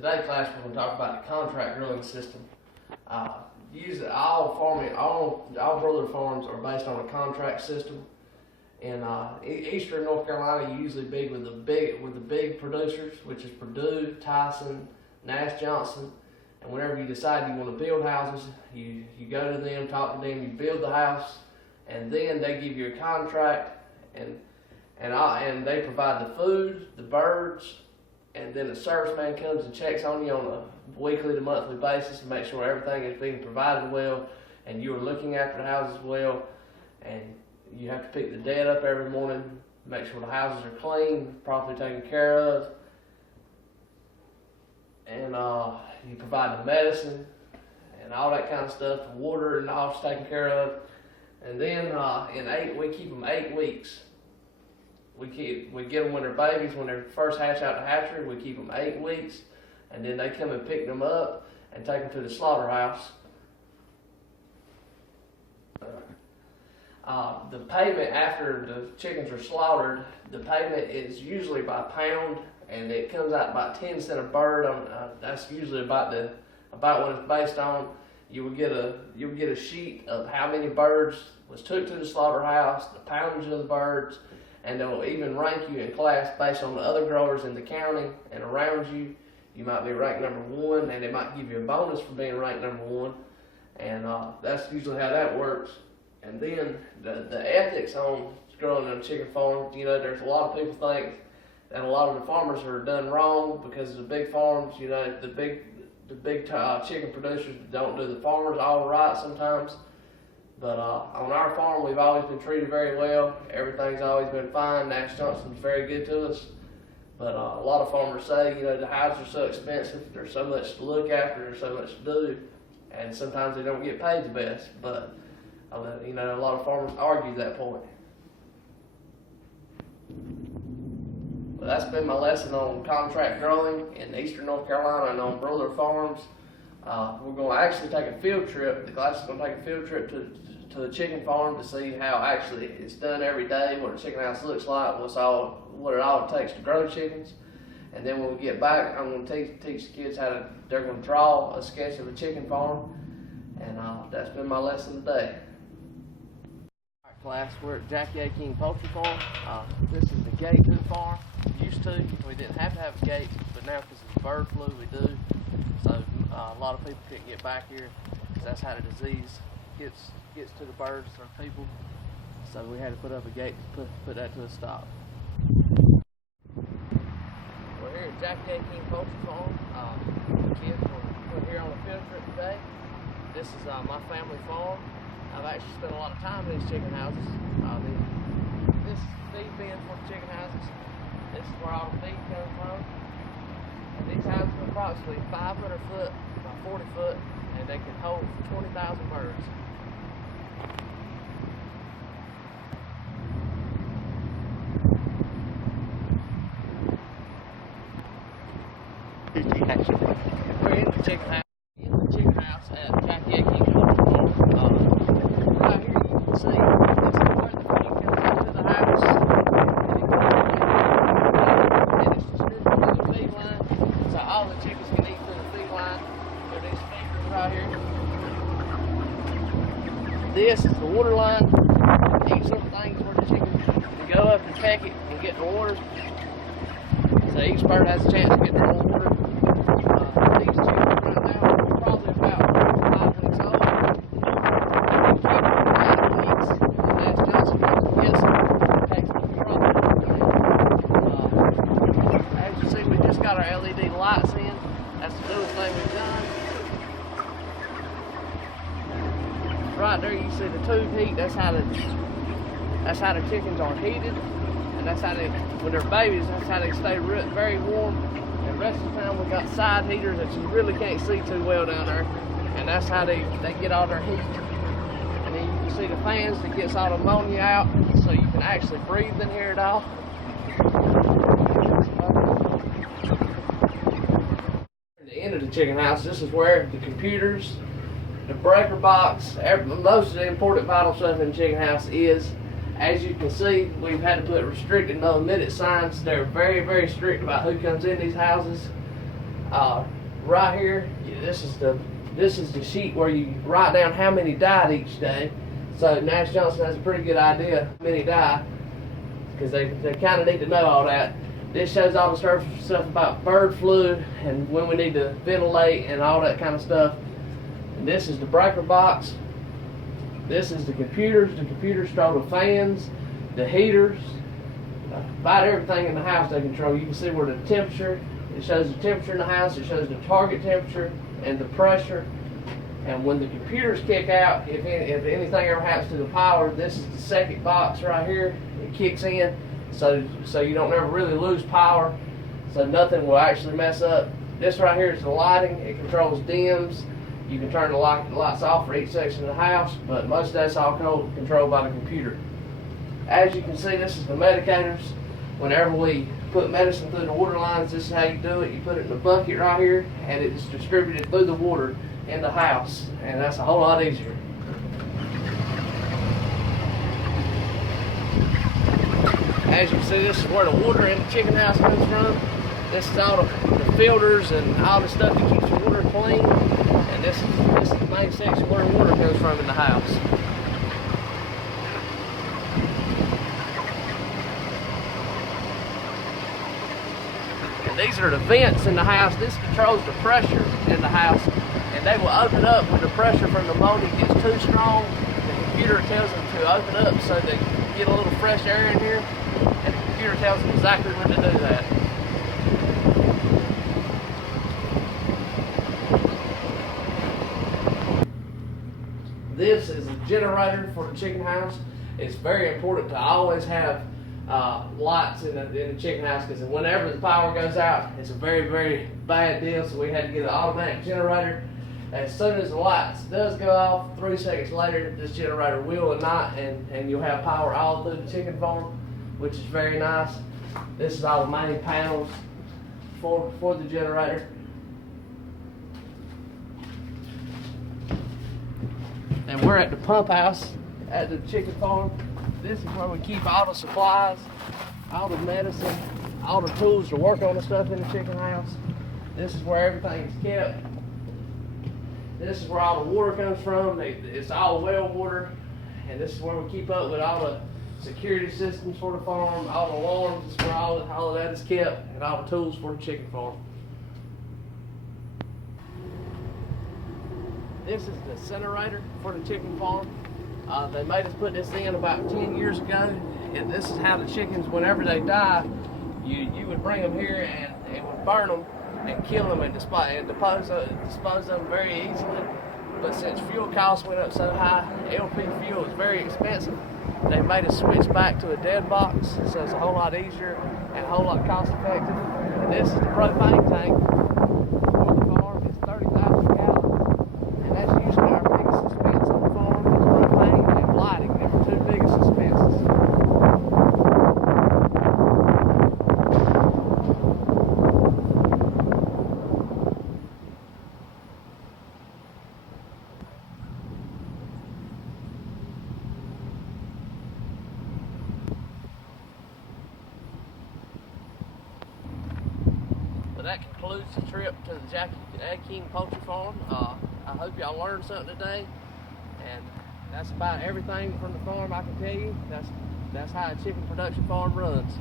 Today class we're going to talk about the contract grilling system. Usually all broiler farms are based on a contract system. In eastern North Carolina, you usually big with the big producers, which is Perdue, Tyson, Nash Johnson. And whenever you decide you want to build houses, you go to them, talk to them, you build the house, and then they give you a contract, and they provide the food, the birds, and then the serviceman comes and checks on you on a weekly to monthly basis to make sure everything is being provided well, and you are looking after the houses well, and you have to pick the dead up every morning, make sure the houses are clean, properly taken care of, and you provide the medicine and all that kind of stuff, the water and all is taken care of. And then we keep them 8 weeks. We get them when they're babies, when they first hatch out the hatchery. We keep them 8 weeks, and then they come and pick them up and take them to the slaughterhouse. The payment after the chickens are slaughtered, the payment is usually by pound, and it comes out about 10 cents a bird. That's usually about what it's based on. You will get a sheet of how many birds was took to the slaughterhouse, the poundage of the birds, and they'll even rank you in class based on the other growers in the county and around you. You might be ranked number 1, and they might give you a bonus for being ranked number 1, and that's usually how that works. And then the ethics on growing on a chicken farm, there's a lot of people think that a lot of the farmers are done wrong because of the big farms. The big chicken producers don't do the farmers all right sometimes. But on our farm, we've always been treated very well. Everything's always been fine. Nash Johnson's very good to us. But a lot of farmers say, the hides are so expensive, there's so much to look after, there's so much to do, and sometimes they don't get paid the best. But a lot of farmers argue that point. Well, that's been my lesson on contract growing in eastern North Carolina and on broiler farms. We're going to actually take a field trip. The class is going to take a field trip to the chicken farm to see how actually it's done every day, what a chicken house looks like, what it all takes to grow chickens. And then when we get back, I'm going to teach the kids they're going to draw a sketch of a chicken farm. And that's been my lesson today. Class, we're at Jackie A. King Poultry Farm. This is the gate to the farm. Used to, we didn't have to have a gate, but now because of the bird flu, we do. So a lot of people couldn't get back here because that's how the disease gets to the birds or people. So we had to put up a gate to put that to a stop. We're here at Jackie A. King Poultry Farm. Kids, we're here on a field trip today. This is my family farm. I've actually spent a lot of time in these chicken houses. This feed bin for the chicken houses. This is where all the feed comes from. And these houses are approximately 500 foot by 40 foot, and they can hold 20,000 birds. We're in the chicken house. At Jackie A. King Poultry Farm. Right here you can see this is where the feed comes into the house. And it's distributed through the feed line, so all the chickens can eat through the feed line. There are these feeders right here. This is the water line. These are the things where the chickens can go up and peck it and get the water. So each bird has a chance to get their own water. These chickens right now are probably about 5 weeks old. These chickens are 8 weeks. And Nash Johnson comes and gets them, takes them to the problem. As you see, we just got our LED lights in. That's the newest thing we've done. Right there you see the tube heat. That's how the chickens are heated. And that's how when they're babies, that's how they stay very warm. And the rest of the time we got side heaters that you really can't see too well down there. And that's how they get all their heat. And then you can see the fans that gets all the ammonia out, so you can actually breathe in here at all. At the end of the chicken house, this is where the computers, the breaker box, most of the important vital stuff in the chicken house is. As you can see, we've had to put restricted no admitted signs. They're very, very strict about who comes in these houses. Right here, this is the sheet where you write down how many died each day. So Nash Johnson has a pretty good idea how many die, because they kind of need to know all that. This shows all the stuff about bird flu and when we need to ventilate and all that kind of stuff. And this is the breaker box. This is the computers. The computers control the fans, the heaters, about everything in the house they control. You can see where the temperature, it shows the temperature in the house, it shows the target temperature and the pressure. And when the computers kick out, if anything ever happens to the power, this is the second box right here. It kicks in, so you don't ever really lose power, so nothing will actually mess up. This right here is the lighting. It controls dims. You can turn the lights off for each section of the house, but most of that's all controlled by the computer. As you can see, this is the medicators. Whenever we put medicine through the water lines, this is how you do it. You put it in a bucket right here, and it's distributed through the water in the house, and that's a whole lot easier. As you can see, this is where the water in the chicken house comes from. This is all the filters and all the stuff that keeps the water clean. And this is the main section where the water comes from in the house. And these are the vents in the house. This controls the pressure in the house. And they will open up when the pressure from the molding gets too strong. The computer tells them to open up so they get a little fresh air in here. And the computer tells them exactly when to do that. This is a generator for the chicken house. It's very important to always have lights in the chicken house, because whenever the power goes out, it's a very, very bad deal. So we had to get an automatic generator. As soon as the lights does go off, 3 seconds later, this generator will ignite, and you'll have power all through the chicken farm, which is very nice. This is all the main panels for the generator. And we're at the pump house at the chicken farm. This is where we keep all the supplies, all the medicine, all the tools to work on the stuff in the chicken house. This is where everything is kept. This is where all the water comes from. It's all well water. And this is where we keep up with all the security systems for the farm, all the alarms. This is where all of that is kept, and all the tools for the chicken farm. This is the incinerator for the chicken farm. They made us put this in about 10 years ago. And this is how the chickens, whenever they die, you would bring them here and it would burn them and kill them and dispose of them very easily. But since fuel costs went up so high, LP fuel is very expensive. They made us switch back to a dead box, so it's a whole lot easier and a whole lot cost effective. And this is the propane tank for the farm. It's 30,000 gallons, and that's usually our biggest expense on the farm is propane and lighting. They're the two biggest expenses. That concludes the trip to the Jackie King Poultry Farm. I hope y'all learned something today, and that's about everything from the farm I can tell you. That's how a chicken production farm runs.